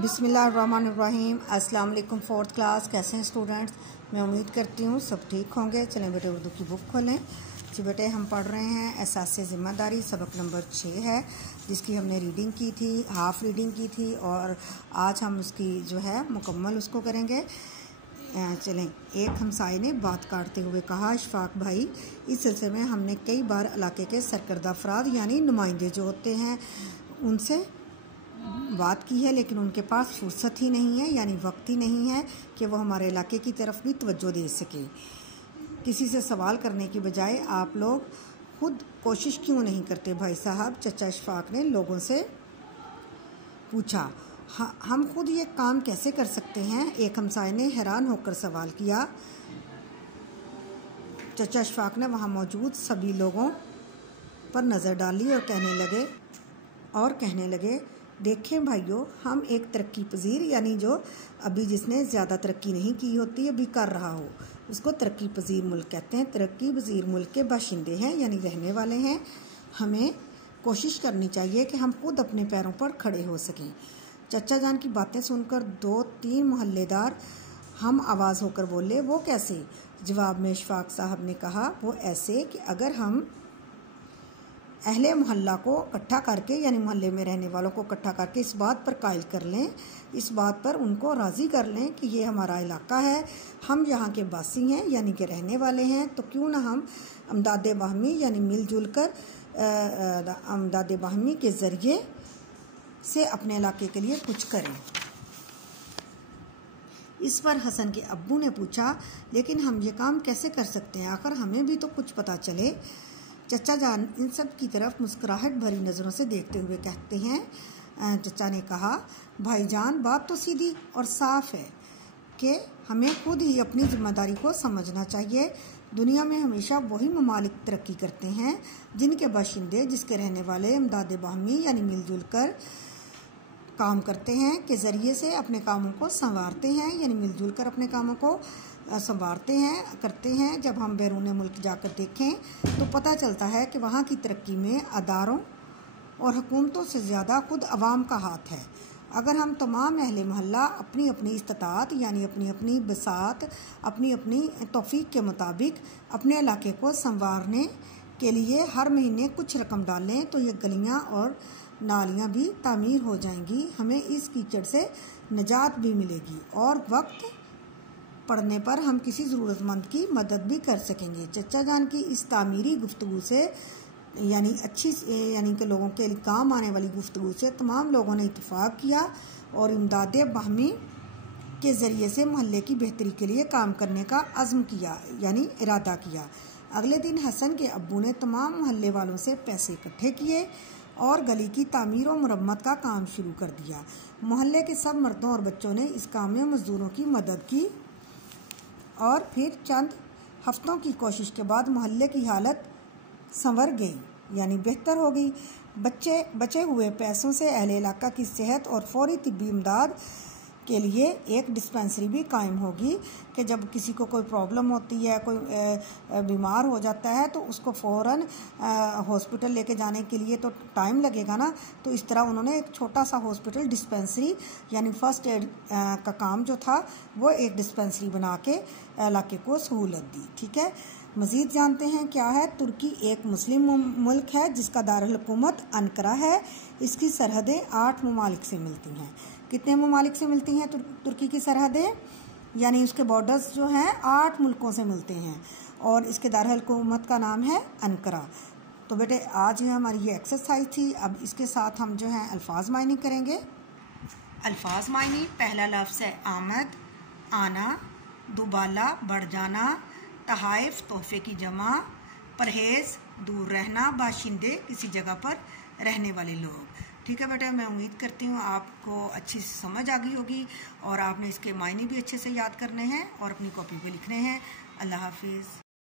बिस्मिल्लाहिर्रहमानिर्रहीम। अस्सलाम वालेकुम फोर्थ क्लास। कैसे हैं स्टूडेंट्स? मैं उम्मीद करती हूँ सब ठीक होंगे। चलें बेटे उर्दू की बुक खोलें। जी बेटे हम पढ़ रहे हैं एहसास ज़िम्मेदारी, सबक नंबर 6 है, जिसकी हमने रीडिंग की थी, हाफ़ रीडिंग की थी, और आज हम उसकी जो है मुकम्मल उसको करेंगे। चलें। एक हमसाये ने बात काटते हुए कहा, इशफाक भाई, इस सिलसिले में हमने कई बार इलाके के सरकर्दा अफराद यानी नुमाइंदे जो होते हैं उनसे बात की है, लेकिन उनके पास फुर्सत ही नहीं है, यानी वक्त ही नहीं है कि वो हमारे इलाके की तरफ भी तवज्जो दे सके। किसी से सवाल करने की बजाय आप लोग खुद कोशिश क्यों नहीं करते भाई साहब? चचा इशफाक ने लोगों से पूछा। हम खुद ये काम कैसे कर सकते हैं? एक हमसाये ने हैरान होकर सवाल किया। चचा इशफाक ने वहाँ मौजूद सभी लोगों पर नज़र डाली और कहने लगे, देखें भाइयों, हम एक तरक्की पजीर यानी जो अभी जिसने ज़्यादा तरक्की नहीं की होती अभी कर रहा हो उसको तरक्की पजीर मुल्क कहते हैं। तरक्की पजीर मुल्क के बाशिंदे हैं यानी रहने वाले हैं। हमें कोशिश करनी चाहिए कि हम खुद अपने पैरों पर खड़े हो सकें। चचा जान की बातें सुनकर 2-3 मोहल्लेदार हम आवाज़ होकर बोले, वो कैसे? जवाब में इशफाक साहब ने कहा, वो ऐसे कि अगर हम अहले मोहल्ला को इकट्ठा करके यानी मोहल्ले में रहने वालों को इकट्ठा करके इस बात पर कायल कर लें, इस बात पर उनको राज़ी कर लें कि ये हमारा इलाका है, हम यहाँ के बासी हैं यानी कि रहने वाले हैं, तो क्यों ना हम अमदाद बाहमी यानी मिलजुल कर अमदाद बाहमी के ज़रिए से अपने इलाके के लिए कुछ करें। इस पर हसन के अब्बू ने पूछा, लेकिन हम ये काम कैसे कर सकते हैं? आखिर हमें भी तो कुछ पता चले। चचा जान इन सब की तरफ मुस्कुराहट भरी नज़रों से देखते हुए कहते हैं। चचा ने कहा, भाईजान, बात तो सीधी और साफ है कि हमें खुद ही अपनी जिम्मेदारी को समझना चाहिए। दुनिया में हमेशा वही ममालिक तरक्की करते हैं जिनके बाशिंदे, जिसके रहने वाले अमदाद बाहमी यानी मिलजुल कर काम करते हैं के ज़रिए से अपने कामों को संवारते हैं, यानी मिलजुल कर अपने कामों को संवारते हैं, करते हैं। जब हम बैरून मुल्क जाकर देखें तो पता चलता है कि वहाँ की तरक्की में अदारों और हुकूमतों से ज़्यादा खुद अवाम का हाथ है। अगर हम तमाम अहले मोहल्ला अपनी अपनी इस्तात यानी अपनी अपनी बसात, अपनी अपनी तौफीक के मुताबिक अपने इलाके को संवारने के लिए हर महीने कुछ रकम डालें तो ये गलियाँ और नालियाँ भी तामीर हो जाएंगी, हमें इस कीचड़ से निजात भी मिलेगी और वक्त पड़ने पर हम किसी ज़रूरतमंद की मदद भी कर सकेंगे। चचा जान की इस तामीरी गुफ्तगू से यानी अच्छी यानी कि लोगों के काम आने वाली गुफ्तगू से तमाम लोगों ने इत्तेफाक किया और इमदाद बाहमी के ज़रिए से मोहल्ले की बेहतरी के लिए काम करने का अज़्म किया यानी इरादा किया। अगले दिन हसन के अब्बू ने तमाम मोहल्ले वालों से पैसे इकट्ठे किए और गली की तामीर और मुरम्मत का काम शुरू कर दिया। मोहल्ले के सब मर्दों और बच्चों ने इस काम में मज़दूरों की मदद की और फिर चंद हफ्तों की कोशिश के बाद मोहल्ले की हालत संवर गई यानी बेहतर हो गई। बचे हुए पैसों से अहले इलाका की सेहत और फौरी तिब्बी इमदाद के लिए एक डिस्पेंसरी भी कायम होगी कि जब किसी को कोई प्रॉब्लम होती है, कोई बीमार हो जाता है तो उसको फ़ौरन हॉस्पिटल लेके जाने के लिए तो टाइम लगेगा ना, तो इस तरह उन्होंने एक छोटा सा हॉस्पिटल डिस्पेंसरी यानी फ़र्स्ट एड का काम जो था वो एक डिस्पेंसरी बना के इलाके को सहूलत दी। ठीक है, मज़ीद जानते हैं क्या है। तुर्की एक मुस्लिम मुल्क है जिसका दारुल हुकूमत अनकरा है। इसकी सरहदें 8 ममालिक से मिलती हैं। कितने ममालिक से मिलती हैं तुर्की की सरहदें? यानी उसके बॉर्डर्स जो हैं 8 मुल्कों से मिलते हैं और इसके दारुल हुकूमत का नाम है अनकरा। तो बेटे आज हमारी ये एक्सरसाइज थी। अब इसके साथ हम जो है अल्फाज मायनी करेंगे। अल्फाज मायनी, पहला लफ्ज़ है आमद, आना, दुबाला, बढ़ जाना, तहाइफ, तोहफे की जमा, परहेज़, दूर रहना, बाशिंदे, किसी जगह पर रहने वाले लोग। ठीक है बेटा, मैं उम्मीद करती हूँ आपको अच्छी समझ आ गई होगी और आपने इसके मायने भी अच्छे से याद करने हैं और अपनी कॉपी पे लिखने हैं। अल्लाह हाफिज़।